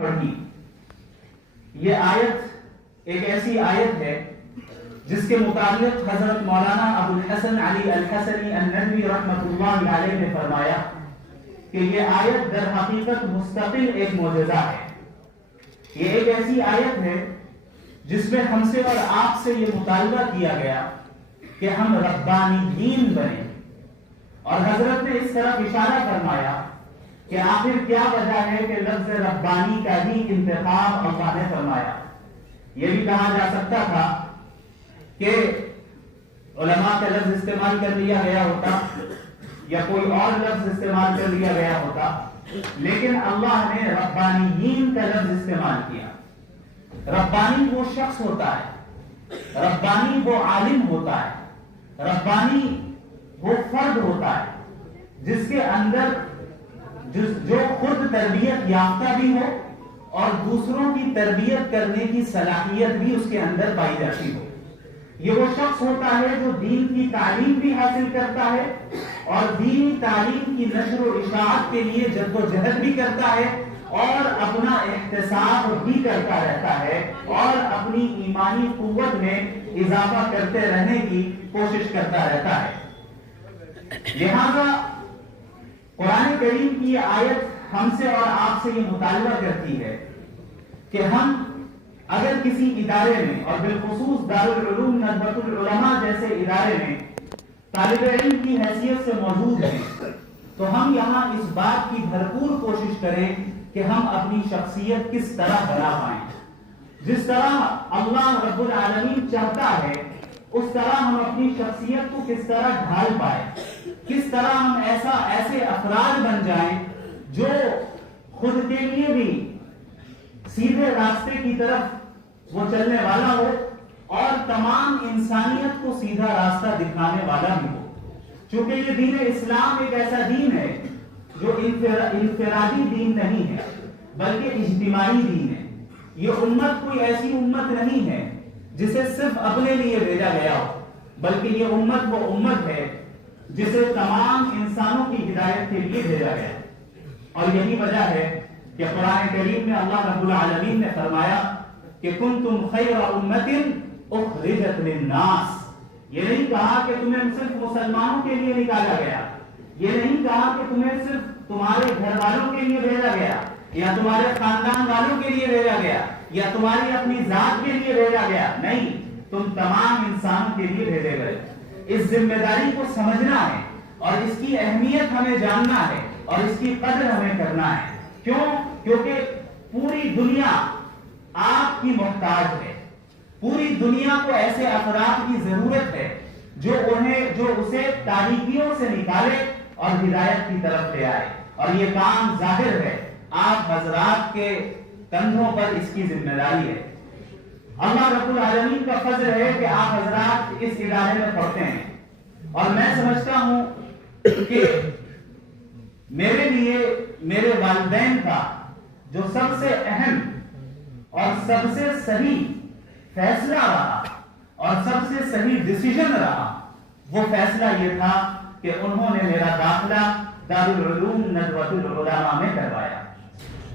پڑھی. یہ آیت ایک ایسی آیت ہے جس کے متعلق حضرت مولانا ابو الحسن علی الحسنی الندوی رحمۃ اللہ علیہ نے فرمایا کہ یہ آیت در حقیقت مستقل ایک معجزہ ہے. یہ ایک ایسی آیت ہے جس میں ہم سے اور آپ سے یہ مطالبہ کیا گیا کہ ہم ربانیین بنیں، اور حضرت نے اس طرف اشارہ فرمایا کہ آخر کیا وجہ ہے کہ لفظ ربانی کا ہی انتخاب اللہ نے فرمایا. یہ بھی کہا جا سکتا تھا کہ علماء کا لفظ استعمال کر لیا گیا ہوتا یا کوئی اور لفظ استعمال کر لیا گیا ہوتا، لیکن اللہ نے ربانیین کا لفظ استعمال کیا. ربانی وہ شخص ہوتا ہے، ربانی وہ عالم ہوتا ہے، ربانی وہ فرد ہوتا ہے جس کے اندر جو خود تربیت یافتہ بھی ہو اور دوسروں کی تربیت کرنے کی صلاحیت بھی اس کے اندر پائی جاتی ہو. یہ وہ شخص ہوتا ہے جو دین کی تعلیم بھی حاصل کرتا ہے اور دینی تعلیم کی نشر و اشاعت کے لیے جد و جہد بھی کرتا ہے اور اپنا احتساب بھی کرتا رہتا ہے اور اپنی ایمانی قوت میں اضافہ کرتے رہنے کی کوشش کرتا رہتا ہے. لہذا قرآن کریم کی یہ آیت ہم سے اور آپ سے یہ مطالبہ کرتی ہے کہ ہم اگر کسی ادارے میں اور بالخصوص دارالعلوم ندوۃ العلماء جیسے ادارے میں طالب علم کی حیثیت سے موجود ہیں تو ہم یہاں اس بات کی بھرپور کوشش کریں کہ ہم اپنی شخصیت کس طرح بنا پائیں. جس طرح اللہ رب العالمین چاہتا ہے اس طرح ہم اپنی شخصیت کو کس طرح ڈھال پائیں، کس طرح ہم ایسے افراد بن جائیں جو خود کے لیے بھی سیدھے راستے کی طرف وہ چلنے والا ہو اور تمام انسانیت کو سیدھا راستہ دکھانے والا بھی ہو. چونکہ یہ دین اسلام ایک ایسا دین ہے جو انفرادی دین نہیں ہے بلکہ اجتماعی دین ہے. یہ امت کوئی ایسی امت نہیں ہے جسے صرف اپنے لیے بھیجا گیا ہو، بلکہ یہ امت وہ امت ہے جسے تمام انسانوں کی ہدایت کے لیے بھیجا گیا. اور یہی وجہ ہے کہ قرآن کریم میں اللہ رب العالمین نے فرمایا کہ کنتم خیر امت اخرجت للناس. یہ نہیں کہا کہ تمہیں صرف مسلمانوں کے لیے نکالا گیا، یہ نہیں کہا کہ تمہیں صرف تمہارے گھر والوں کے لیے بھیجا گیا یا تمہارے خاندان والوں کے لیے بھیجا گیا یا تمہاری اپنی ذات کے لیے بھیجا گیا. نہیں، تم تمام انسانوں کے لیے بھیجے گئے. اس ذمہ داری کو سمجھنا ہے اور اس کی اہمیت ہمیں جاننا ہے اور اس کی قدر ہمیں کرنا ہے. کیوں؟ کیونکہ پوری دنیا آپ کی محتاج ہے. پوری دنیا کو ایسے افراد کی ضرورت ہے جو اسے تاریکیوں سے نکالے اور ہدایت کی طرف لے آئے. اور یہ کام ظاہر ہے آپ حضرات کے کندھوں پر اس کی ذمہ داری ہے. اللہ رب العالمین کا فضل ہے کہ آپ حضرات اس ادارے میں پڑھتے ہیں اور میں سمجھتا ہوں کہ میرے لیے میرے والدین کا جو سب سے اہم اور سب سے صحیح فیصلہ رہا اور سب سے صحیح ڈیسیژن رہا وہ فیصلہ یہ تھا کہ انہوں نے میرا داخلہ دارالعلوم ندوۃ العلماء میں کروایا.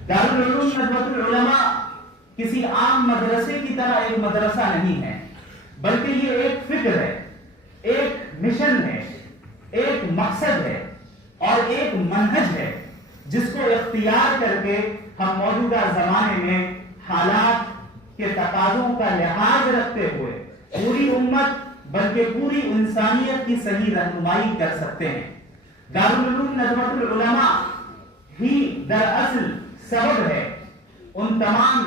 دارالعلوم ندوۃ العلماء کسی عام مدرسے کی طرح ایک مدرسہ نہیں ہے بلکہ یہ ایک فکر ہے، ایک مشن ہے، ایک مقصد ہے اور ایک منہج ہے جس کو اختیار کر کے ہم موجودہ زمانے میں حالات کے تقاضوں کا لحاظ رکھتے ہوئے پوری امت بلکہ پوری انسانیت کی صحیح رہنمائی کر سکتے ہیں. دارالعلوم ندوۃ العلماء ہی دراصل سبب ہے ان تمام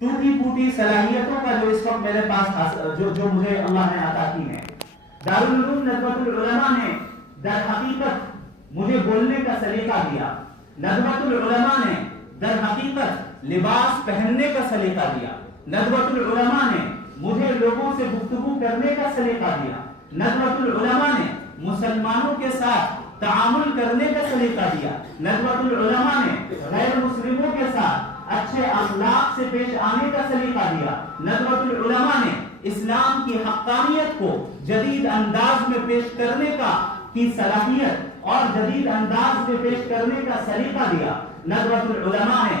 ٹوٹی پھوٹی صلاحیتوں کا جو اس وقت میرے پاس جو مجھے اللہ نے عطا کی ہے. دارالعلوم ندوۃ العلماء نے در حقیقت مجھے بولنے کا سلیقہ دیا. ندوۃ العلماء نے در حقیقت لباس پہننے کا سلیقہ دیا. ندوۃ العلماء نے مجھے لوگوں سے گفتگو کرنے کا سلیقہ دیا. ندوۃ العلماء نے مسلمانوں کے ساتھ تعامل کرنے کا سلیقہ دیا. ندوۃ العلماء نے غیر مسلموں کے ساتھ اچھے اخلاق سے پیش آنے کا سلیقہ دیا. ندوۃ العلماء نے اسلام کی حقانیت کو جدید انداز میں پیش کرنے کی صلاحیت اور جدید انداز میں پیش کرنے کا سلیقہ دیا. ندوۃ العلماء نے